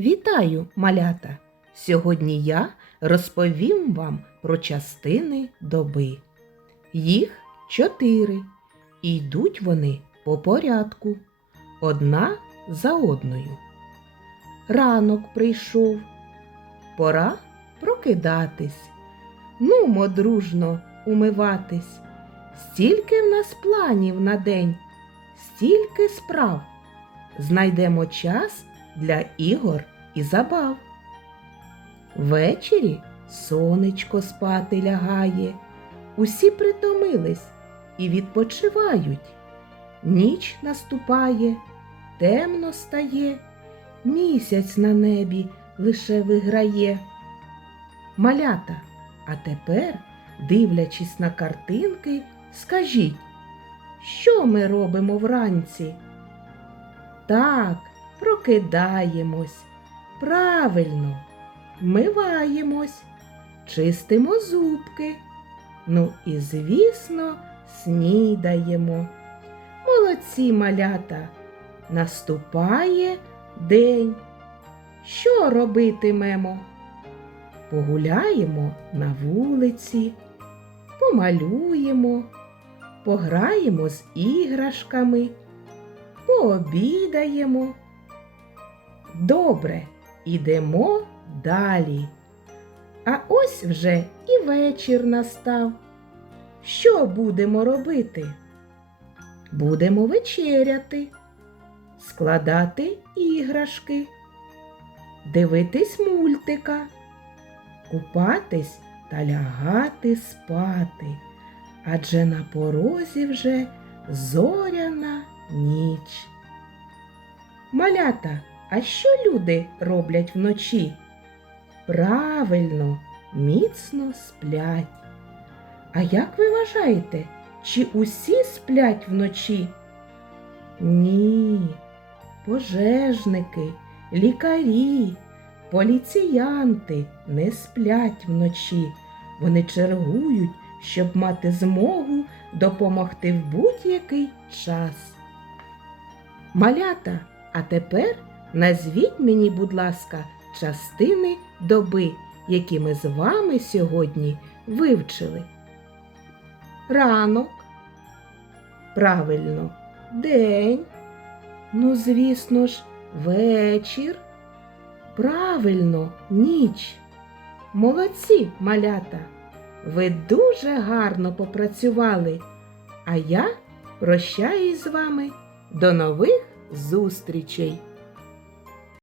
Вітаю, малята! Сьогодні я розповім вам про частини доби. Їх чотири. І йдуть вони по порядку, одна за одною. Ранок прийшов, пора прокидатись. Нумо дружно умиватись. Стільки в нас планів на день, стільки справ. Знайдемо час для ігор і забав. Ввечері сонечко спати лягає, усі притомились і відпочивають. Ніч наступає, темно стає, місяць на небі лише виграє. Малята, а тепер, дивлячись на картинки, скажіть, що ми робимо вранці? Так, прокидаємось. Правильно, миваємось, чистимо зубки. Ну і, звісно, снідаємо. Молодці малята. Наступає день. Що робитимемо? Погуляємо на вулиці, помалюємо, пограємо з іграшками пообідаємо. Добре, ідемо далі. А ось вже і вечір настав. Що будемо робити? Будемо вечеряти, складати іграшки, дивитись мультика, купатись та лягати спати. Адже на порозі вже зоряна ніч. Малята, а що люди роблять вночі? Правильно, міцно сплять. А як ви вважаєте, чи усі сплять вночі? Ні, пожежники, лікарі, поліціянти не сплять вночі. Вони чергують, щоб мати змогу допомогти в будь-який час. Малята, а тепер назвіть мені, будь ласка, частини доби, які ми з вами сьогодні вивчили. Ранок. Правильно, день. Ну, звісно ж, вечір. Правильно, ніч. Молодці, малята. Ви дуже гарно попрацювали. А я прощаюсь з вами. До нових зустрічей!